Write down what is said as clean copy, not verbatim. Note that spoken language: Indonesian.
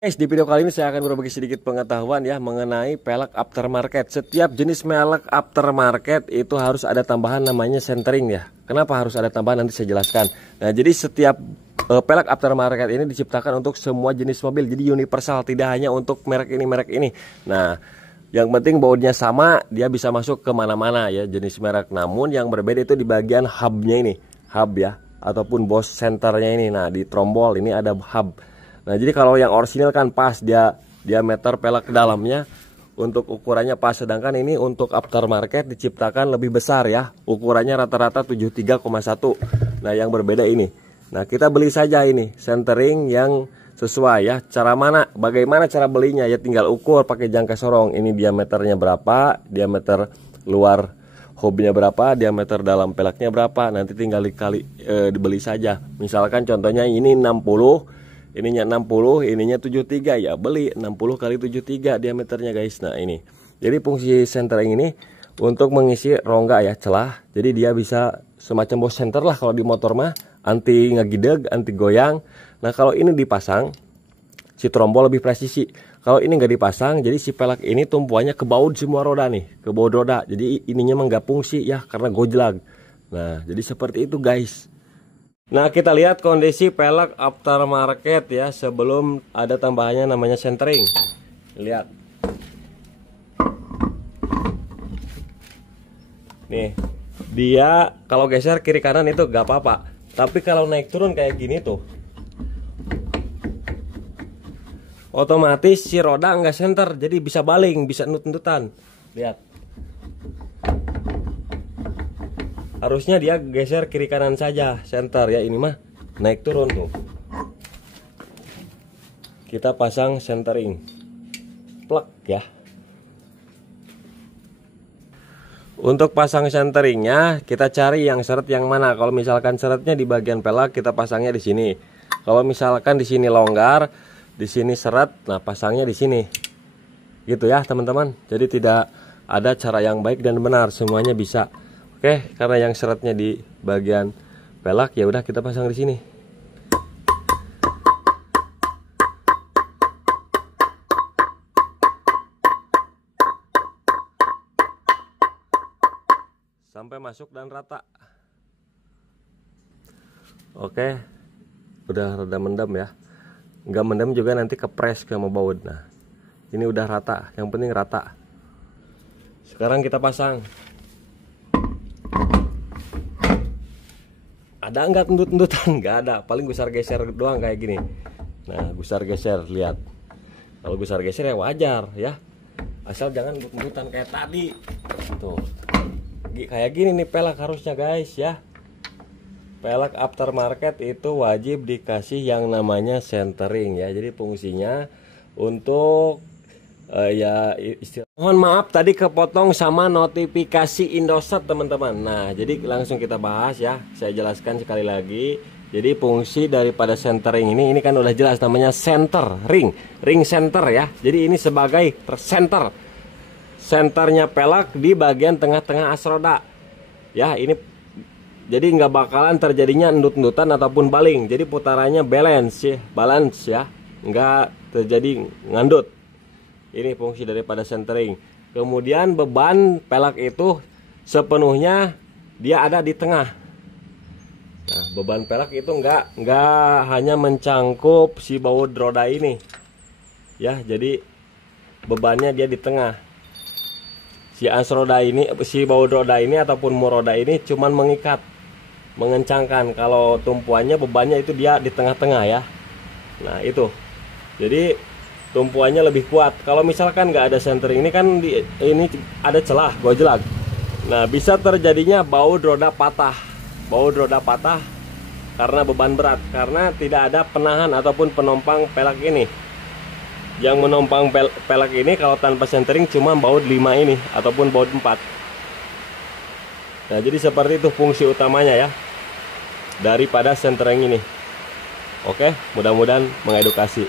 Guys, di video kali ini saya akan berbagi sedikit pengetahuan ya mengenai pelek aftermarket. Setiap jenis pelek aftermarket itu harus ada tambahan namanya centering ya. Kenapa harus ada tambahan nanti saya jelaskan. Nah, jadi setiap pelek aftermarket ini diciptakan untuk semua jenis mobil. Jadi universal, tidak hanya untuk merek ini merek ini. Nah, yang penting bautnya sama, dia bisa masuk ke mana-mana ya jenis merek. Namun yang berbeda itu di bagian hubnya ini, hub ya, ataupun bos centernya ini. Nah, di trombol ini ada hub. Nah, jadi kalau yang orisinil kan pas dia diameter pelek ke dalamnya untuk ukurannya pas, sedangkan ini untuk aftermarket diciptakan lebih besar ya. Ukurannya rata-rata 73,1. Nah, yang berbeda ini. Nah, kita beli saja ini centering yang sesuai ya. Bagaimana cara belinya ya, tinggal ukur pakai jangka sorong. Ini diameternya berapa, diameter luar hubnya berapa, diameter dalam peleknya berapa. Nanti tinggal dibeli saja. Misalkan contohnya ini 60, ininya 60, ininya 73, ya beli 60 kali 73 diameternya guys. Nah, ini jadi fungsi centering ini untuk mengisi rongga ya, celah. Jadi dia bisa semacam bos center lah kalau di motor mah, anti ngegideg, anti goyang. Nah, kalau ini dipasang si trombol lebih presisi. Kalau ini nggak dipasang, jadi si pelek ini tumpuannya ke baut semua roda nih, ke baut roda. Jadi ininya mah nggak fungsi ya karena gojlag. Nah, jadi seperti itu guys. Nah, kita lihat kondisi pelek aftermarket ya sebelum ada tambahannya namanya centering. Lihat. Nih, dia kalau geser kiri kanan itu gak apa-apa. Tapi kalau naik turun kayak gini tuh, otomatis si roda nggak center, jadi bisa baling, bisa nut-nutan. Lihat. Harusnya dia geser kiri kanan saja, center ya, ini mah naik turun tuh. Kita pasang centering, plug ya. Untuk pasang centeringnya kita cari yang seret yang mana. Kalau misalkan seretnya di bagian pelek, kita pasangnya di sini. Kalau misalkan di sini longgar, di sini seret, nah pasangnya di sini. Gitu ya teman-teman. Jadi tidak ada cara yang baik dan benar, semuanya bisa. Oke, karena yang seretnya di bagian pelek, ya udah kita pasang di sini. Sampai masuk dan rata. Oke, udah rada mendem ya. Nggak mendem juga nanti kepres sama baut. Nah, ini udah rata, yang penting rata. Sekarang kita pasang. Ada nggak endut-endutan? Nggak ada, paling gusar geser doang kayak gini. Nah, gusar geser, lihat. Kalau gusar geser ya wajar ya, asal jangan endut-endutan kayak tadi. Tuh, kayak gini nih pelek harusnya guys ya. Pelek aftermarket itu wajib dikasih yang namanya centering ya. Jadi fungsinya untuk ya istilah. Mohon maaf tadi kepotong sama notifikasi Indosat teman-teman. Nah, jadi langsung kita bahas ya. Saya jelaskan sekali lagi. Jadi fungsi daripada centering ini kan udah jelas namanya center, ring center ya. Jadi ini sebagai center. Centernya pelek di bagian tengah-tengah as roda. Ya, ini jadi nggak bakalan terjadinya endut-endutan ataupun baling. Jadi putarannya balance ya, nggak terjadi ngandut. Ini fungsi daripada centering. Kemudian beban pelek itu sepenuhnya dia ada di tengah. Nah, beban pelek itu nggak hanya mencangkup si baut roda ini. Ya, jadi bebannya dia di tengah. Si as roda ini, si baut roda ini ataupun mur roda ini cuman mengikat, mengencangkan. Kalau tumpuannya bebannya itu dia di tengah-tengah ya. Nah, itu. Jadi tumpuannya lebih kuat. Kalau misalkan nggak ada centering ini kan ini ada celah, gojlag. Nah, bisa terjadinya baut roda patah. Baut roda patah karena beban berat, karena tidak ada penahan ataupun penompang pelek ini. Yang menompang pelek ini kalau tanpa centering cuma baut 5 ini ataupun baut 4. Nah, jadi seperti itu fungsi utamanya ya daripada centering ini. Oke, mudah-mudahan mengedukasi.